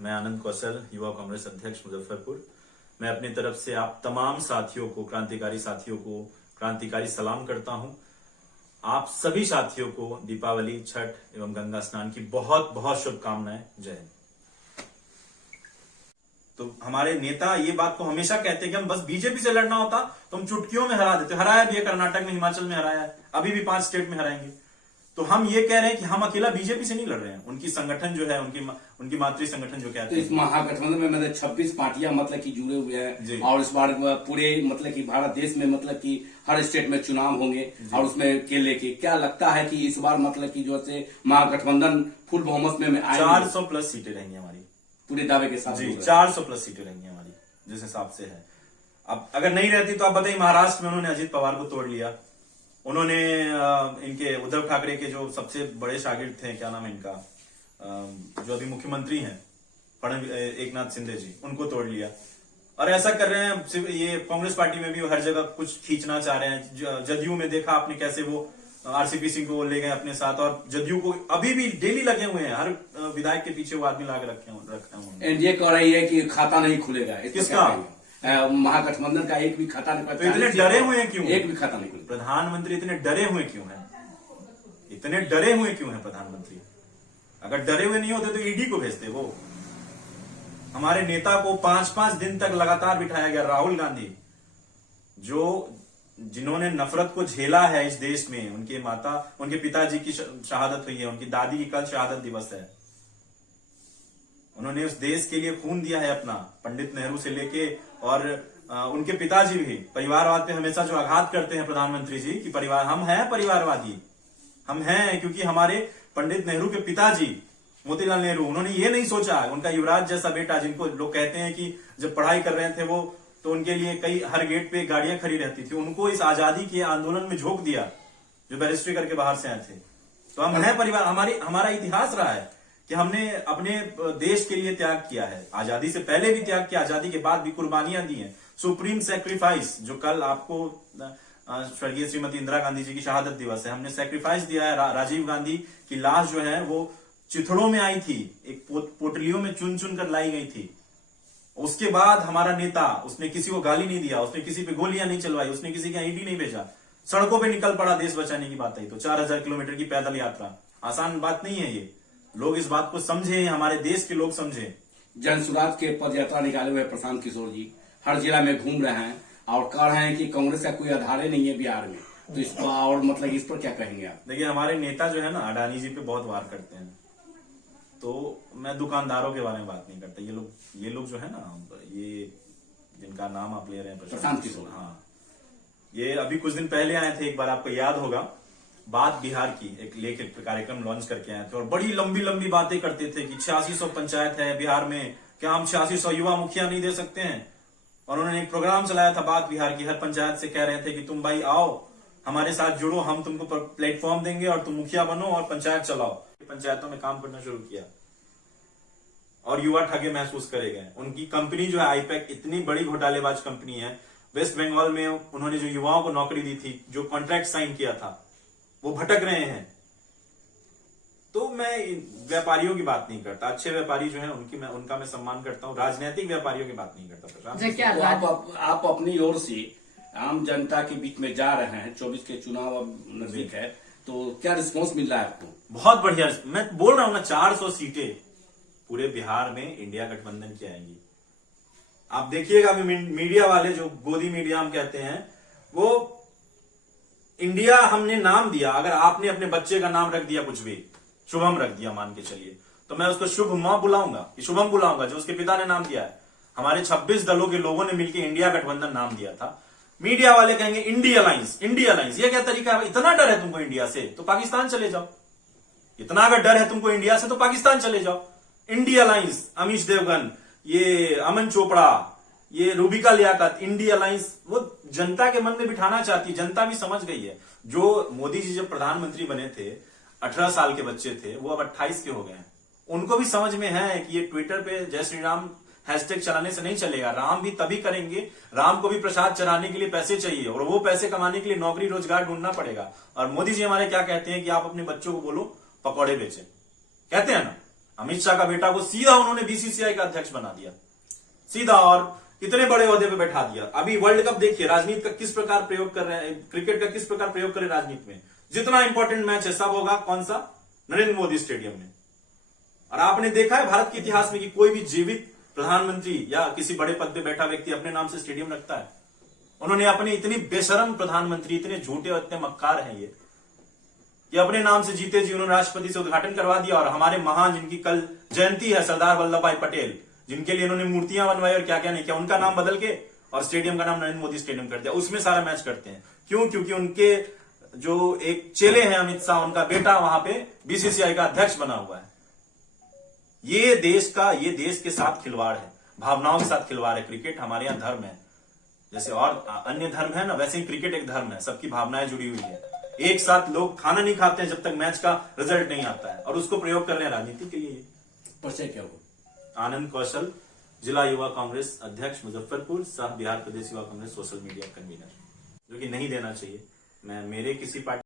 मैं आनंद कौशल, युवा कांग्रेस अध्यक्ष मुजफ्फरपुर। मैं अपनी तरफ से आप तमाम साथियों को, क्रांतिकारी साथियों को क्रांतिकारी सलाम करता हूं। आप सभी साथियों को दीपावली, छठ एवं गंगा स्नान की बहुत बहुत शुभकामनाएं। जय हिंद। तो हमारे नेता ये बात को हमेशा कहते हैं कि हम बस बीजेपी से लड़ना होता तो हम चुटकियों में हरा देते। हराया भी है, कर्नाटक में, हिमाचल में हराया है, अभी भी 5 स्टेट में हराएंगे। तो हम ये कह रहे हैं कि हम अकेला बीजेपी से नहीं लड़ रहे हैं। उनकी संगठन जो है, उनकी मातृ संगठन जो कहते हैं, तो इस महागठबंधन में मतलब 26 पार्टियां मतलब की जुड़े हुए हैं और इस बार पूरे मतलब कि भारत देश में मतलब कि हर स्टेट में चुनाव होंगे और उसमें के लेके क्या लगता है कि इस बार मतलब की जो है महागठबंधन फुल बहुमत में आएंगे? 400 प्लस सीटें रहेंगी हमारी पूरे दावे के साथ। जी, 400 प्लस सीटें रहेंगी हमारी जिस हिसाब से है। अब अगर नहीं रहती तो आप बताइए, महाराष्ट्र में उन्होंने अजित पवार को तोड़ लिया। उन्होंने इनके उद्धव ठाकरे के जो सबसे बड़े शागिर्द थे, क्या नाम है इनका, जो अभी मुख्यमंत्री हैं, एकनाथ शिंदे जी, उनको तोड़ लिया। और ऐसा कर रहे हैं ये कांग्रेस पार्टी में भी हर जगह कुछ खींचना चाह रहे हैं। जदयू में देखा आपने कैसे वो आरसीपी सिंह को ले गए अपने साथ, और जदयू को अभी भी डेली लगे हुए हैं, हर विधायक के पीछे वो आदमी ला के रखे हैं। एनडीए कह रही है कि खाता नहीं खुलेगा। किसका? महागठबंधन का एक भी खाता नहीं। तो इतने डरे हुए हैं क्यों? एक भी खाता नहीं खुलेगा। प्रधानमंत्री इतने डरे हुए क्यों हैं? इतने डरे हुए क्यों हैं प्रधानमंत्री? अगर डरे हुए नहीं होते तो ईडी को भेजते। वो हमारे नेता को 5-5 दिन तक लगातार बिठाया गया। राहुल गांधी, जिन्होंने नफरत को झेला है इस देश में, उनके पिताजी की शहादत हुई है, उनकी दादी की कल शहादत दिवस है। उन्होंने उस देश के लिए खून दिया है अपना, पंडित नेहरू से लेके, और उनके पिताजी भी परिवारवाद पे हमेशा जो आघात करते हैं प्रधानमंत्री जी कि हम हैं परिवारवादी, हम हैं, क्योंकि हमारे पंडित नेहरू के पिताजी मोतीलाल नेहरू, उन्होंने ये नहीं सोचा, उनका युवराज जैसा बेटा, जिनको लोग कहते हैं कि जब पढ़ाई कर रहे थे वो, तो उनके लिए हर गेट पे गाड़ियां खड़ी रहती थी, उनको इस आजादी के आंदोलन में झोंक दिया, जो बैरिस्ट्री करके बाहर से आए थे। तो हम हैं परिवार। हमारा इतिहास रहा है कि हमने अपने देश के लिए त्याग किया है। आजादी से पहले भी त्याग किया, आजादी के बाद भी कुर्बानियां दी हैं। सुप्रीम सैक्रिफाइस, जो कल आपको स्वर्गीय श्रीमती इंदिरा गांधी जी की शहादत दिवस है, हमने सैक्रिफाइस दिया है। राजीव गांधी की लाश जो है वो चिथड़ों में आई थी, एक पोटलियों में चुन चुन कर लाई गई थी। उसके बाद हमारा नेता, उसने किसी को गाली नहीं दिया, उसने किसी पे गोलियां नहीं चलवाई, उसने किसी का ईडी नहीं भेजा, सड़कों पे निकल पड़ा देश बचाने की बात आई। तो 4000 किलोमीटर की पैदल यात्रा आसान बात नहीं है। ये लोग इस बात को समझे, हमारे देश के लोग समझे। जन सुराज के पद यात्रा निकाले हुए प्रशांत किशोर जी हर जिला में घूम रहे हैं और कह रहे हैं कि कांग्रेस का कोई आधार नहीं है बिहार में। तो इस पर और मतलब इस पर क्या कहेंगे आप? देखिए, हमारे नेता जो है ना, अडानी जी पे बहुत वार करते हैं। तो मैं दुकानदारों के बारे में बात नहीं करता। ये लोग जो है ना, ये जिनका नाम आप ले रहे हैं प्रशांत किशोर, हाँ, ये अभी कुछ दिन पहले आए थे, एक बार आपको याद होगा, बात बिहार की एक लेके कार्यक्रम लॉन्च करके आए थे और बड़ी लंबी लंबी बातें करते थे कि 8600 पंचायत है बिहार में, क्या हम 8600 युवा मुखिया नहीं दे सकते हैं? और उन्होंने एक प्रोग्राम चलाया था बात बिहार की। हर पंचायत से कह रहे थे कि तुम भाई आओ, हमारे साथ जुड़ो, हम तुमको प्लेटफॉर्म देंगे और तुम मुखिया बनो और पंचायत चलाओ। पंचायतों में काम करना शुरू किया और युवा ठगे महसूस करे गए। उनकी कंपनी जो है आईपैक, इतनी बड़ी घोटालेबाज कंपनी है। वेस्ट बंगाल में उन्होंने जो युवाओं को नौकरी दी थी, जो कॉन्ट्रैक्ट साइन किया था, वो भटक रहे हैं। तो मैं व्यापारियों की बात नहीं करता। अच्छे व्यापारी जो है उनका मैं सम्मान करता हूँ। राजनीतिक व्यापारियों की बात नहीं करता। तो आप अपनी ओर से आम जनता के बीच में जा रहे हैं, 24 के चुनाव अब नजदीक है, तो क्या रिस्पॉन्स मिल रहा है आपको? बहुत बढ़िया। मैं बोल रहा हूँ ना, 400 सीटें पूरे बिहार में इंडिया गठबंधन की आएंगी। आप देखिएगा, मीडिया वाले जो गोदी मीडिया हम कहते हैं, वो इंडिया हमने नाम दिया। अगर आपने अपने बच्चे का नाम रख दिया कुछ भी, शुभम रख दिया मान के चलिए, तो मैं उसको शुभ मां बुलाऊंगा, शुभम बुलाऊंगा, जो उसके पिता ने नाम दिया है। हमारे 26 दलों के लोगों ने मिलकर इंडिया गठबंधन नाम दिया था। मीडिया वाले कहेंगे इंडिया अलायंस, इंडिया अलायंस। ये क्या तरीका है? इतना डर है तुमको इंडिया से तो पाकिस्तान चले जाओ। इतना अगर डर है तुमको इंडिया से तो पाकिस्तान चले जाओ। इंडिया अलायंस, अमीश देवगन, ये अमन चोपड़ा, ये रूबिका लियाकत, इंडिया अलायंस, वो जनता के मन में बिठाना चाहती। जनता भी समझ गई है। जो मोदी जी जब प्रधानमंत्री बने थे, 18 साल के बच्चे थे, वो अब 28 के हो गए हैं। उनको भी समझ में है कि ये ट्विटर पे जय श्री राम हैशटैग चलाने से नहीं चलेगा। राम भी तभी करेंगे, राम को भी प्रसाद चढ़ाने के लिए पैसे चाहिए, और वो पैसे कमाने के लिए नौकरी रोजगार ढूंढना पड़ेगा। और मोदी जी हमारे क्या कहते हैं कि आप अपने बच्चों को बोलो पकौड़े बेचे, कहते हैं ना, अमित शाह का बेटा को सीधा उन्होंने बीसीसीआई का अध्यक्ष बना दिया, सीधा, और इतने बड़े ओहदे पे बैठा दिया। अभी वर्ल्ड कप देखिए, राजनीति का किस प्रकार प्रयोग कर रहे हैं, क्रिकेट का किस प्रकार प्रयोग कर रहे हैं राजनीति में। जितना इंपॉर्टेंट मैच है सब होगा कौन सा, नरेंद्र मोदी स्टेडियम में। और आपने देखा है भारत के इतिहास में कि कोई भी जीवित प्रधानमंत्री या किसी बड़े पद पे बैठा व्यक्ति अपने नाम से स्टेडियम रखता है? उन्होंने अपने इतनी बेशरम प्रधानमंत्री, इतने झूठे और इतने मक्कार हैं ये, कि अपने नाम से जीते जी उन्होंने राष्ट्रपति से उद्घाटन करवा दिया। और हमारे महान, जिनकी कल जयंती है, सरदार वल्लभ भाई पटेल, जिनके लिए इन्होंने मूर्तियां बनवाई और क्या क्या नहीं किया, उनका नाम बदल के और स्टेडियम का नाम नरेंद्र मोदी स्टेडियम कर दिया, उसमें सारा मैच करते हैं। क्यों? क्योंकि उनके जो एक चेले हैं अमित शाह, उनका बेटा वहां पे बीसीसीआई का अध्यक्ष बना हुआ है। ये देश के साथ खिलवाड़ है, भावनाओं के साथ खिलवाड़ है। क्रिकेट हमारे यहाँ धर्म है, जैसे और अन्य धर्म है ना, वैसे ही क्रिकेट एक धर्म है, सबकी भावनाएं जुड़ी हुई है। एक साथ लोग खाना नहीं खाते हैं जब तक मैच का रिजल्ट नहीं आता है, और उसको प्रयोग कर रहे हैं राजनीति के लिए। परिचय क्या हो? आनंद कौशल, जिला युवा कांग्रेस अध्यक्ष मुजफ्फरपुर, सह बिहार प्रदेश युवा कांग्रेस सोशल मीडिया कन्वीनर, जो कि नहीं देना चाहिए। मैं मेरे किसी पार्टी